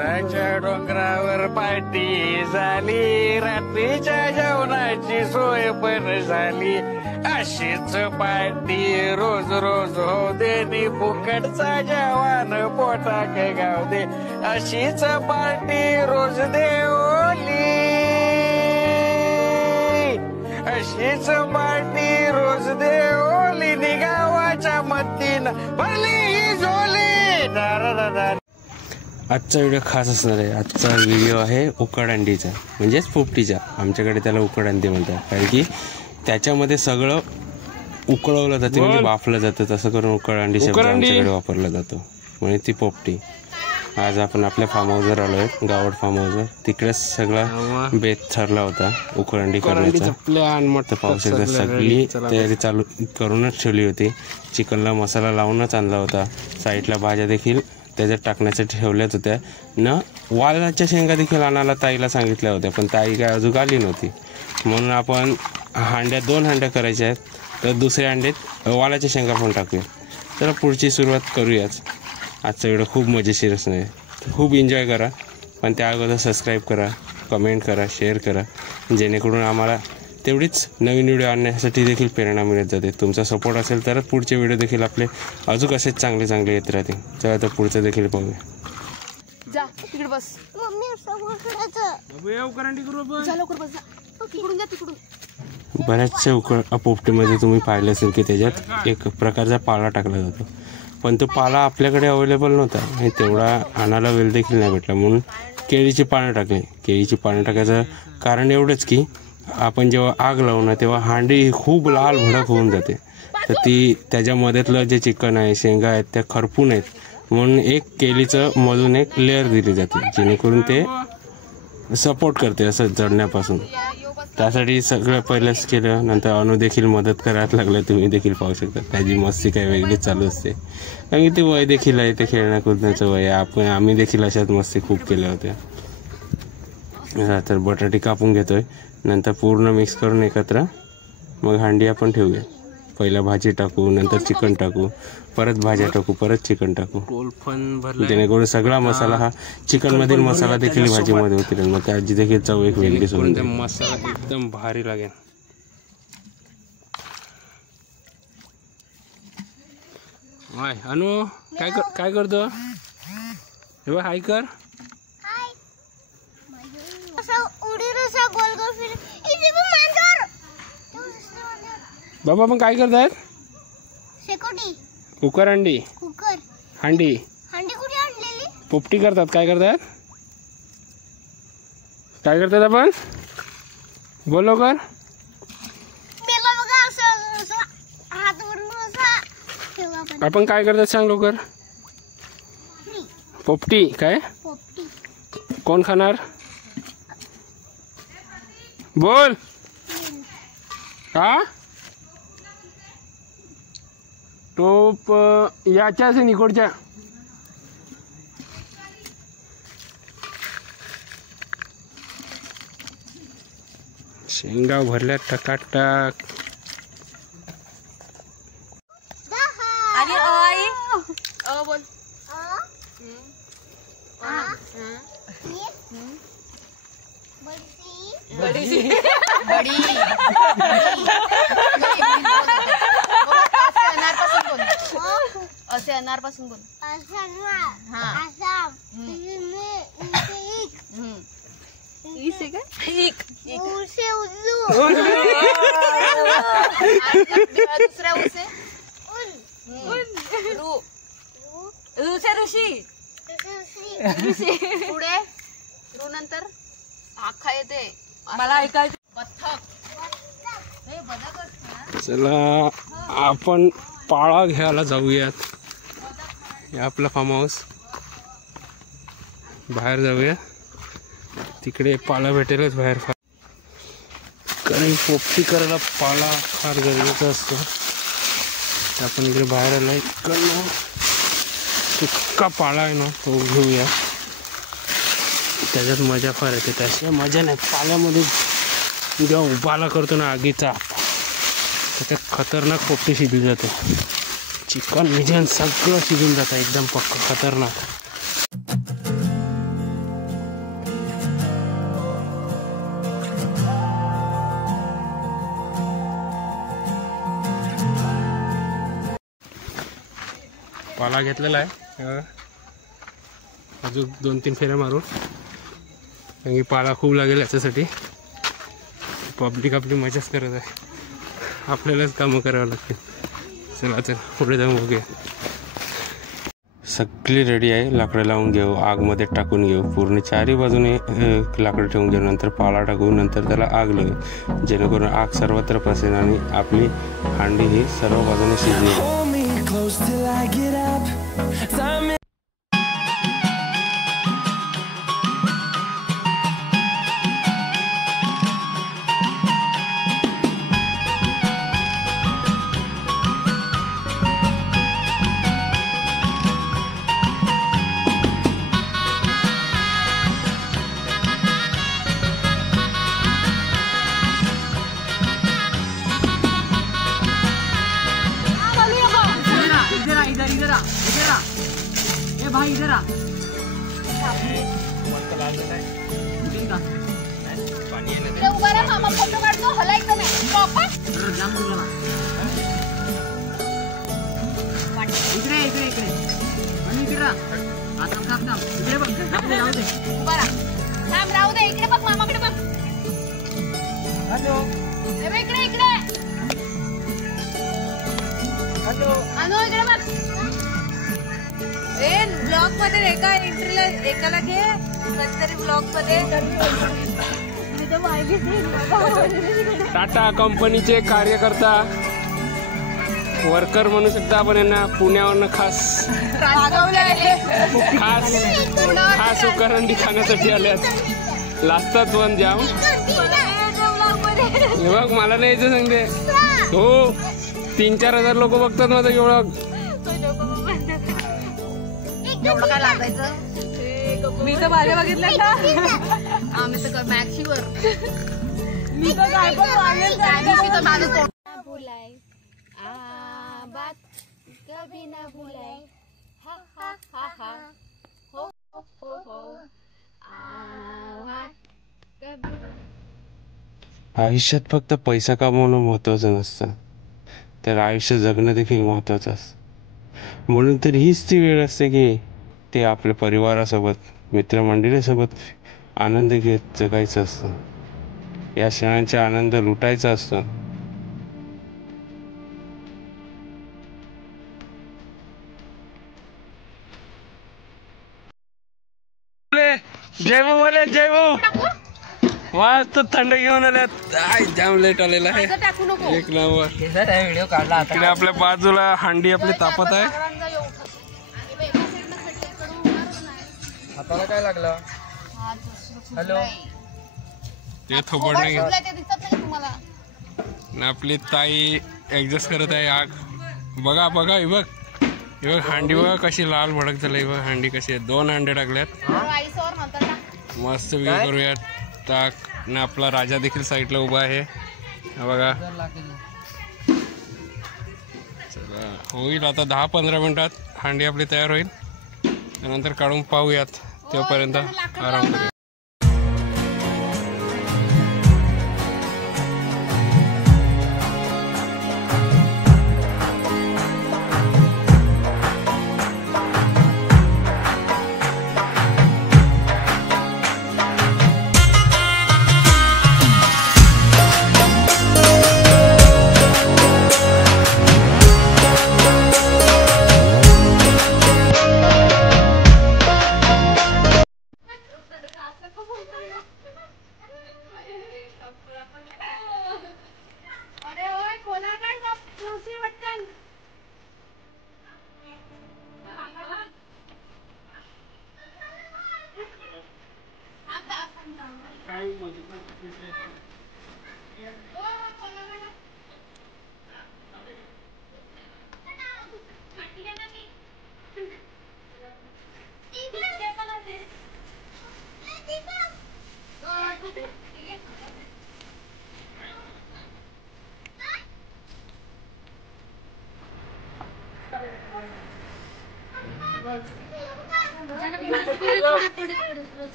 डोंगरावर पार्टी झाली, रात्रीच्या जेवणाची सोय पण झाली. अशीच पार्टी रोज रोज हो दे, फुकटचा जेवण पोटाक गाव दे. अशीच पार्टी रोज देवली, अशीच पार्टी रोज देवली. गावाच्या मत्तीनं भरली ही झोली. दारा आजचा व्हिडिओ खास असणार आहे. आजचा व्हिडिओ आहे उकडंडीचा, म्हणजेच पोपटीचा. आमच्याकडे त्याला उकडंडी म्हणतात, कारण की त्याच्यामध्ये सगळं उकळवलं जातं, म्हणजे बाफलं जातं. तसं करून उकडंडी शब्द आमच्याकडे वापरला जातो, म्हणजे ती पोपटी. आज आपण आपल्या फार्म हाऊसवर आलो आहे, गावड फार्म हाऊसवर. तिकडेच सगळा बेत ठरला होता उकडंडी करण्याचा. तर पाऊस एकदा सगळी तयारी चालू करूनच ठेवली होती. चिकनला मसाला लावूनच आणला होता. साईडला भाज्या देखील त्याच्यात टाकण्यासाठी ठेवल्याच होत्या न. वालाच्या शेंगा देखील आणायला ताईला सांगितल्या होत्या, पण ताई काय अजून आली नव्हती. म्हणून आपण दोन हांड्या करायच्या आहेत, तर दुसऱ्या हांड्यात वालाच्या शेंगा पण टाकूया. तर पुढची सुरुवात करूयाच. आजचा व्हिडिओ खूप मजेशीर असणार आहे, खूप एन्जॉय करा. पण त्या अगोदर सबस्क्राईब करा, कमेंट करा, शेअर करा, जेणेकरून आम्हाला तेवढीच नवीन व्हिडिओ आणण्यासाठी देखील प्रेरणा मिळत जाते. तुमचा सपोर्ट असेल तरच पुढचे व्हिडिओ देखील आपले अजून असेच चांगले चांगले येत राहतील. चला तर पुढचं देखील पाहूया. जा तिकडे बस. मम्मी बऱ्याचशा पोपटीमध्ये तुम्ही पाहिलं असेल की त्याच्यात एक प्रकारचा पाला टाकला जातो, पण तो पाला आपल्याकडे अवेलेबल नव्हता आणि तेवढा आणायला वेळ देखील नाही भेटला. म्हणून केळीची पानं टाकली. केळीची पानं टाकायचं कारण एवढंच की आपण जेव्हा आग लावू तेव्हा हांडी खूप लाल भडक होऊन जाते. तर ती त्याच्यामध्येतलं जे चिकन आहे, शेंगा आहेत, त्या खरपून आहेत. म्हणून एक केळीचं मधून एक लेअर दिली जाते, जेणेकरून ते सपोर्ट करते असं जडण्यापासून. त्यासाठी सगळं पहिलंच केलं. नंतर अनु देखील मदत करायला लागलं. तुम्ही देखील पाहू शकता त्याची मस्ती काय वेगळीच चालू असते, कारण की ते वय देखील आहे, ते खेळण्या कुदण्याचं वय आहे. आम्ही देखील अशाच मस्ती खूप केल्या होत्या. तर बटाटे कापून घेतोय, नंतर पूर्ण मिक्स करून एकत्र मग हांडी आपण ठेवूया. पहिला भाजी टाकू, नंतर चिकन टाकू, परत भाज्या टाकू, परत चिकन टाकू, जेणेकरून सगळा मसाला हा चिकन मधील मसाला देखील भाजीमध्ये उतरेल. मग त्याची देखील चव एक वेगळी सोडून जाईल. मसाला एकदम भारी लागेल. अनु काय करतो हे बघ, हाय कर. बाबा पण काय करतायत? उकरंडी हांडी पोपटी करतात. काय करतायत? काय करतात आपण? बोल लवकर. आपण काय करतात सांग लवकर. पोपटी काय? कोण खाणार? बोल. हा टोप याच्या असे निकोडच्या. शेंगा भरल्या टकाटक. आणि आई बोल. बडी बडी असे अनार पासून बोल. दुसऱ्या ऋषी पुढे रू नंतर आखा येते. मला ऐकायचं. चला आपण पाळा घ्यायला जाऊयात. हे आपलं फार्म हाऊस. बाहेर जाऊया, तिकडे पाला भेटेलच बाहेर. कारण पोपटी करायला पाला फार गरजेचा असतो. आपण इकडे बाहेर आला, इकडनं इतका पाला आहे ना, तो घेऊया. त्याच्यात मजा फार येते. त्याशिवाय मजा नाही. पाल्यामध्ये जेव्हा उपाला करतो ना आगीचा, त्याच्यात खतरनाक पोपटी शिजली जाते. चिकन मिजन सगळं शिजून जातं एकदम पक्क खतरनाक. पाला घेतलेला आहे, अजून 2-3 फेऱ्या मारून, कारण की पाला खूप लागेल याच्यासाठी. पब्लिक आपली मजाच करत आहे, आपल्यालाच कामं करावं लागतील. चला पुढे जाऊन बघूया. सगळी रेडी आहे, लाकडं लावून घेऊ, आगमध्ये टाकून घेऊ, पूर्ण 4ही बाजूने लाकडं ठेवून घेऊ, नंतर पाला टाकू, नंतर त्याला आग लावू, जेणेकरून आग सर्वत्र पसेल आणि आपली हांडी ही सर्व बाजूने शिजली. भाई इधर आ. इकडे उभा राहा, मामा फोटो काढतो, हलायचं नाही. प्रॉपर इकडे इकडे इकडे आणि इकडे राहा. आता थांब थांब, इकडे बघ, राहू दे, उभा राहा, थांब, राहू दे, इकडे बघ, मामाकडे बघ. हॅलो, इकडे इकडे, हॅलो, हॅलो, इकडे बघ. ब्लॉग मध्ये एका एंट्रीला एकाला घे, कधीतरी ब्लॉग मध्ये. टाटा कंपनीचे कार्यकर्ता, वर्कर म्हणू शकता आपण यांना, पुण्यावरनं खास उकरंडी खाण्यासाठी आल्यात. लाजतात पण जाम. हे बघ, मला नाही यायचं सांगते. हो, 3-4 हजार लोक बघतात माझं एवढं. एवढं काय लागायचं, मी तर माझ्या बघितलं ना. आम्ही तर मॅक्सीवर, मी तर काय पण माझं तोंड भुलाय, बात कभी ना भुलाय, हा हा हा हा, हो हो हो, आयुष्यात फक्त पैसा कमवणं महत्त्वाचं नसतं, तर आयुष्य जगणं देखील महत्त्वाचं असतं. म्हणून तर हीच ती वेळ असते की ते आपल्या परिवारासोबत, मित्रमंडळीसोबत आनंद घेत जगायचं असतं. या क्षणांचा आनंद लुटायचा असतो. जय भाऊ बोले, जय भाऊ. मस्त थंड घेऊन आल्यात. जाम लेट आलेला आहे, एक नंबर. व्हिडिओ काढला. इकडे आपल्या बाजूला हांडी आपली तापत आहे. हाताला काय लागलं? हॅलो, ते थोबड नाही घेत. आपली ताई ऍडजस्ट करत आहे आग. बघा बघा, हे बघ, हे बघ हांडी बघा कशी लाल भडक झाली. बघ हांडी कशी आहे, 2 हांडे टाकल्यात. मस्त विचार करूयात टाक. आणि आपला राजा देखील साईडला उभा आहे, बघा. चला, होईल आता 10-15 मिनिटात हांडी आपली तयार होईल. त्यानंतर काढून पाहूयात, तोपर्यंत आराम करूया.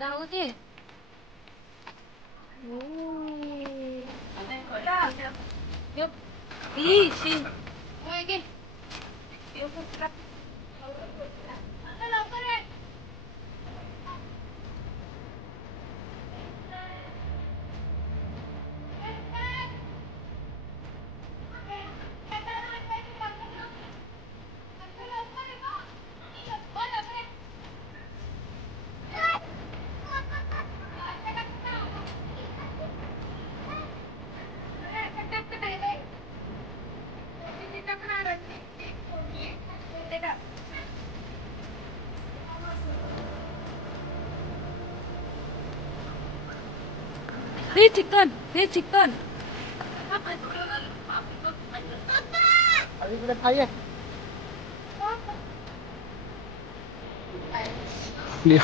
राहू दे. हे चिकन, हे चिकन.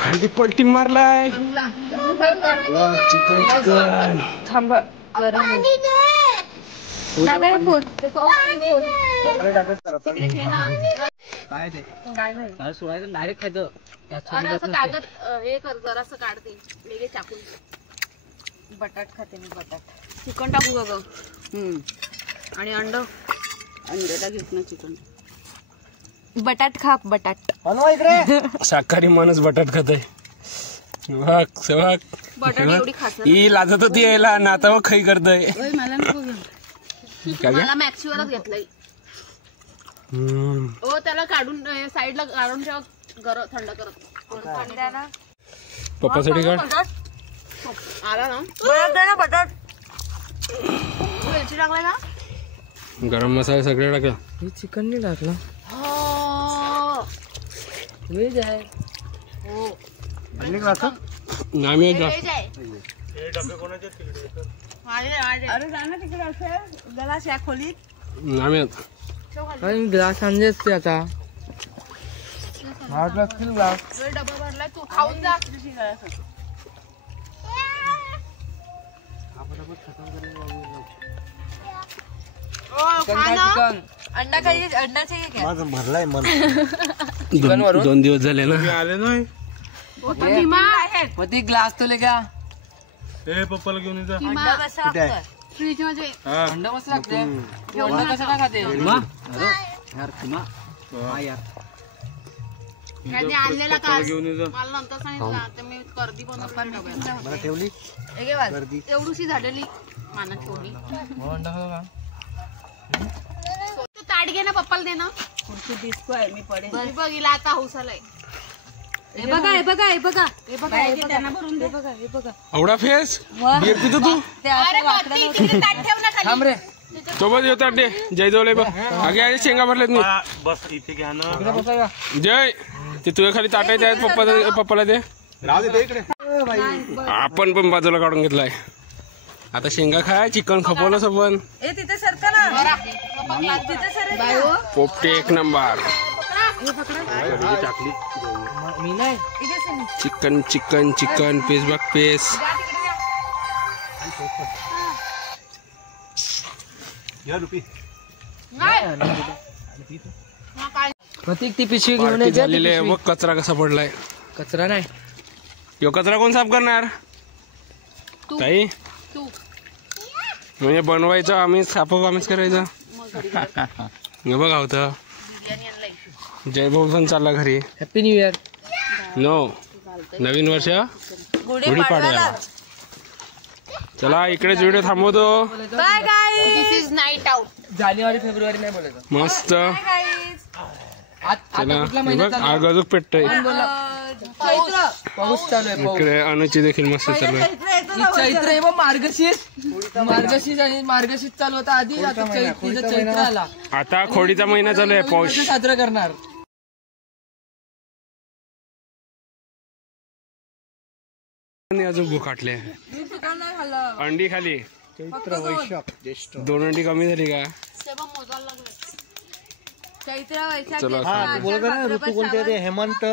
हल्ली पलटी मारलाय. चिकन थांबा गरम काय सोडायचं डायरेक्ट खायचं. असं कागद हे कर जरासं काढते वेगळे टाकून. बटाट खाते मी बटाट. चिकन टाकू ग आणि अंड्याला घेत ना चिकन. बटाट खा बटाट. शाकाहारी माणूस बटाट खातय. बटाट एवढी खास ही लाजत होती यायला ना आता खाई करतय. मला नको घेऊ. मला मॅक्सीवरच घेतलंय. हो त्याला काढून साईडला काढून ठेव. थंड करत. पप्पासाठी काढ. आला ना बटाट. मिरची टाकलाय का? गरम मसाला सगळे टाकला. हे चिकन नाही टाकलं. व्हेज आहे. हो नामी अरे जा ना तिकडे असेल गलास या खोलीत. नामी ग्लास आणले असते आता. ग्लास डबा भरलाय तू खाऊन जा. चिकन अंडा खाइए. अंडा चाहिए क्या? माझं भरलाय मन. 2 दिवस झाले ना. आले नाही. ती ग्लास तो लेगा. हे पप्पाला घेऊन येजा. अंडा कसा लागतोय फ्रीज मध्ये. अंडा मस्त लागते. अंडा कसं काय खाते? यार किमा यार त्यांनी आणलेला का घेऊन येजा. मला नंतर सांगितलं. आता मी गर्दी बनवली. मला ठेवली गर्दी. एवढीशी झालेली माना ठेवली. अंडा खाऊ का? तू ताट घे ना पप्पाला दे ना. मी पडेल बघिला आता हौस आलाय. हे बघा हे बघा हे बघा हे बघा त्यांना भरून दे. बघा हे बघा एवढा फेस बियर पितो तू. अरे बापरे, तिकडे ताट ठेव ना खाली. थांब रे. सोबत येतात दे. जय जवळ बघ. आगे आगे शेंगा भरलेत मी. बस इथे घ्या ना. इकडे बसा. जय ते तुझ्या खाली ताटायचे आहेत. पप्पाला दे. राहू दे इकडे. आपण पण बाजूला काढून घेतलाय. आता शेंगा खाय. चिकन खपवलं सोबत. तिथे सरका ना. तिथे सर पोपटे 1 नंबर. टाकली मी नाही. चिकन चिकन चिकन पीस बघ पीस. या रुपी. प्रतीक ती पिशवी घेऊन पार्टी ये. झालेली आहे. बघ कचरा कसा पडलाय. कचरा नाही. यो कचरा कोण साफ करणार? ताई तू म्हणजे बनवायचं आम्हीच साफ आम्हीच करायचं. हे बघा होतं. जय भाऊ पण चालला घरी. Happy new year. नो नवीन वर्ष गुढीपाडव्याला. चला इकडेच व्हिडिओ थांबवतो. Bye guys. This is night out. जानेवारी फेब्रुवारी नाही बोलायचं. मस्त. आता चला कुठला हे महिना बघ चालू आग अजून पेटतय. पाऊस चालू आहे. पाऊस. इकडे अनुची देखील मस्त चालू आहे. ही चैत्र आहे मग मार्गशीर्ष आणि मार्गशीर्ष चालू होता आधी. आता चैत्र आला. आता खोडीचा महिना चालू आहे. पाऊस साजरा करणार. अजून भूक काटले. अंडी खाली. चैत्र वैशाख ज्येष्ठ. 2 अंडी कमी झाली का? चैत्र वैशाख चला हा बोल ना ऋतू कोणते ते हेमंत.